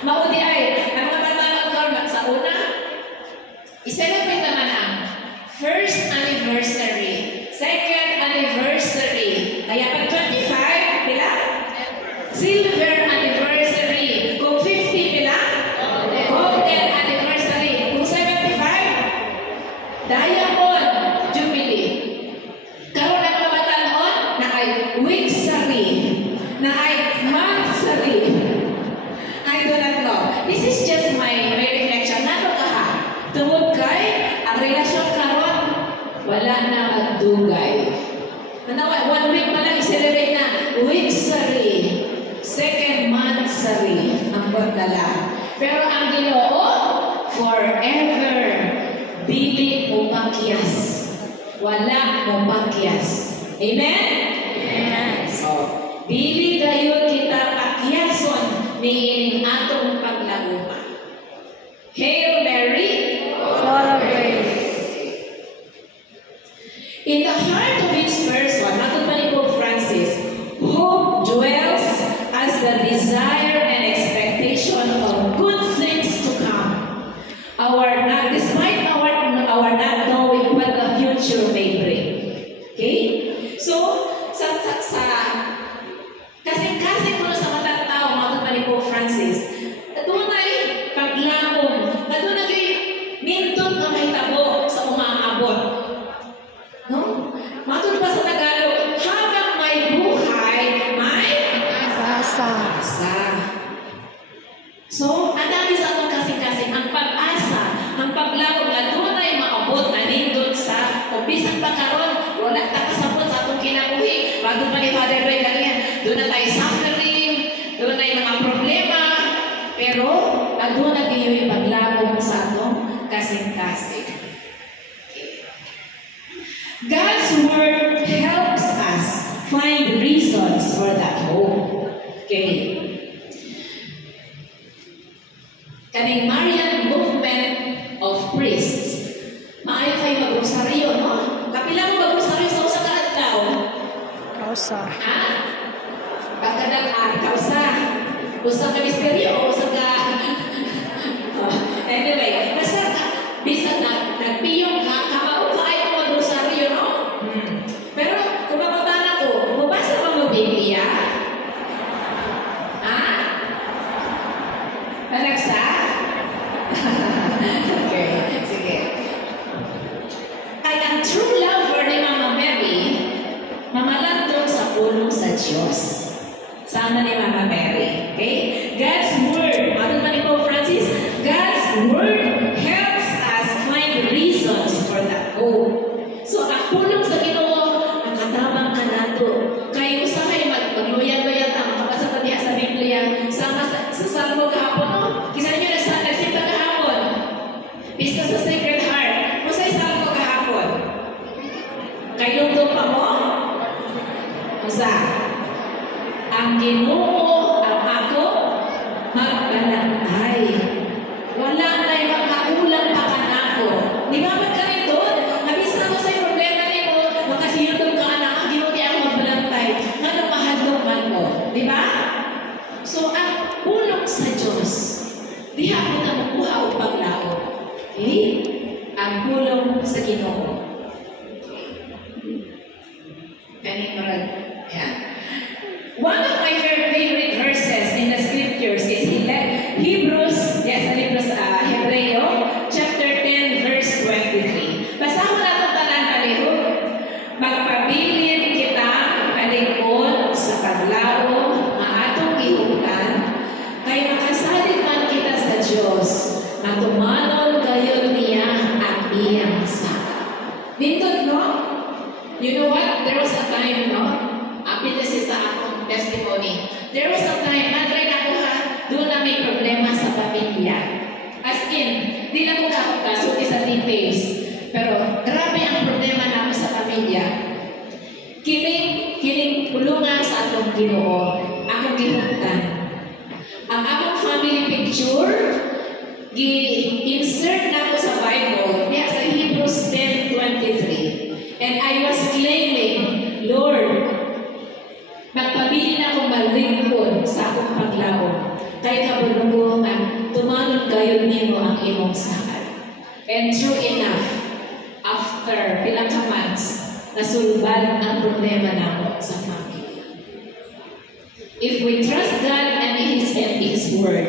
Maudi ay, ang mga tatanong karon sa una, i-celebrate naman ang first anniversary, second anniversary. Kaya pag 25, pila? Silver anniversary. Kung 50, pila? Golden anniversary. Kung 75, diamond jubilee. Karon ang mga tatanong na ay weeksary, na ay monthsary. I do not know. This is just my reflection. Nato ka ha? Tungod kay ang relasyon karon wala na magdugay. Nanawa, 1 week pa lang i-celebrate na weeksary, second monthsary ang pagdala. Pero ang Ginoo forever bili o pakyas. Wala o pakyas. Amen? Amen. So, bili gayon kita pakyason niining atong paglauma. Hail Mary, Full of grace. in the heart of each person, matod pa ni Pope Francis, hope dwells as the desire and expectation of good things to come. Despite our not knowing what the future may bring. Okay? So, kasing-kasing ko sa matang tao, matod pa ni Pope Francis, tunay paglamong, tunay minton na mahitabo sa umaabot. No? Matod pa sa Tagalog, habang may buhay, may Asa. asa. So, ang dami sa atong kasing-kasing, ang pag-asa, ang paglawag na tunay maabot na nindot sa bisang pagkaroon, wala ta kasabot sa atong kinabuhi. Bago pa ni Father Ray kanina, doon na tayo suffering, doon na mga problema, pero doon na kayo paglawag sa atong kasing-kasing. God's word helps us find reasons for that hope. Okay. Kaming Marian movement of priests, maayo kayo mag-rosaryo, no? Kapila mo mag-rosaryo sa usa ka adlaw? Kausa. Ha? Pagkadang kausa. Usa ka misteryo o usa ka... Anyway, basta bisan nagpiyong ka, kamao ka ay mag-rosaryo, no? Pero kung mapapana ko, mabasa ka mo Biblia? Ha? Panagsa? Okay, sige. Kaya ang true lover ni Mama Mary, mamalandong sa pulong sa Diyos. Sana ni Mama Mary. Okay? God's word, matod pa ni Pope Francis, God's word helps us find reasons for that hope. So, ang pulong sa Ginoo, nakatabang ka nato. Kayo sa kayo magluyan-luyan ang makabasa pa diha sa Biblia, sama sa Salmo kahapon, no? Kisa niyo nagsimba kahapon. Pista sa Sacred Heart. Masay Salmo kahapon. Kayo doon pa mo? Masa? Ang Ginoo ang ako magbalantay. Wala na'y makaulang pa ka na ako. Di ba magkalit doon? Nabisa mo sa'yo problema niyo mo, makasiyotong ka anak, ang Ginoo di ako magbalantay. Nga nang mahadlong man mo. Di ba? So, ang pulong sa Diyos, diha mo na makuha o paglao. Okay? Ang pulong sa Ginoo. Kanimorad. Yan. One of my favorite verses in the scriptures is Hebrews, Hebreo, chapter 10, verse 23. Basahan natin tanan palihog. Magpabilin kita palingkod sa paglao na atong gihutan, kay makasalit man kita sa Diyos, na tumanon gayon niya at iyang saka. Nindot, no? You know what? There was a time, no? This is sa akong testimony. There was a time, na-try na ko ha, doon na may problema sa pamilya. As in, di na ko kasuki sa details. Pero, grabe ang problema na ako sa pamilya. Kining pulungan sa atong Ginoo, akong gihutan. Ang akong family picture, gi-insert na ko sa Bible, niya sa Hebrews 10:23. And I was claiming, Lord, magpabili na akong malingkod sa akong paglaon. Kay kabulungo nga ibayad nimo ang imong sahad. And true enough, after pilang ka months, nasulban ang problema namo sa family. If we trust God and His Word,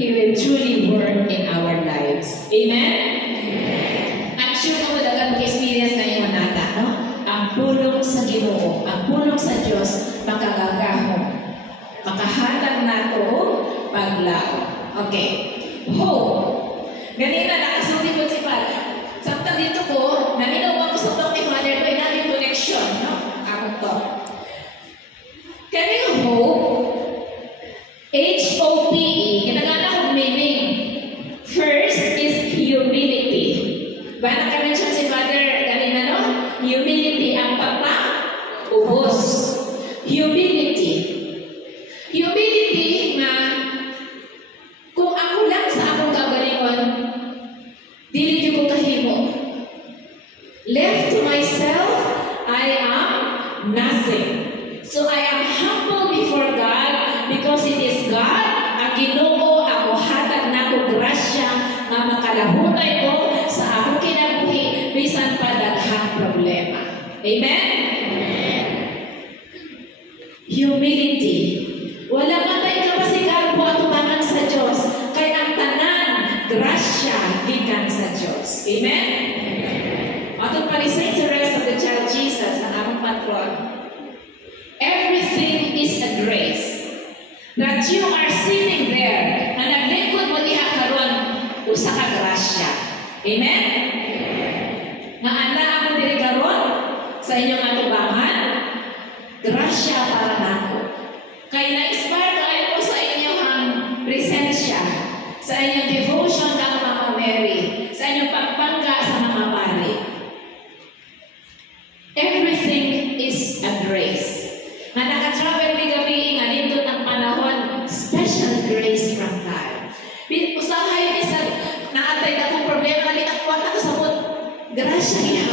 He will truly work in our lives. Amen? I'm sure kung madagang mag-experience na yung nata, no? Ang pulong sa Ginoo, ang pulong sa Diyos, makagagahon. Makahatag na ito, paglao. Okay. Hope. Ganina, nakasulti po si Father. Samtang dito ko, naminaw ko sa talk ni Father ko, inaging connection, no? Ako to. Can you hope? H-O-P-E, kinagana kong meaning. First is humility. Ba naka-mention si Father kanina, no? Humility ang ubos. Humility. Humility nga, kung ako lang sa akong kagalingon, dili ko kahimo. Left to myself, I am nothing. So I am humble before God because it is God ang Ginoo ako hatag na ko grasya nga makalahunay ko sa akong kinabuhi bisan pa daghang problema. Amen? Humility. Wala man tayo kapasigan po atubangan sa Diyos kay ang tanan grasya gikan sa Diyos. Amen? Atong palisay sa rest of the child Jesus ang among patron. Everything is a grace. That you are sitting there na naglingkod mo diha karon usa ka grasya. Amen? Nga anaa mo diri karon sa inyong atubangan, grasya para nako. Kay na-inspire kayo ko sa inyong presensya, sa inyong devotion kang Mama Mary, sa inyong pagpangga sa mga pari. Everything is a grace. Nga naka-travel bigabi nga nindot ang panahon, special grace from God. Usahay isa naatay na kong problema, nalitakuha na kasabot. Grasya niya.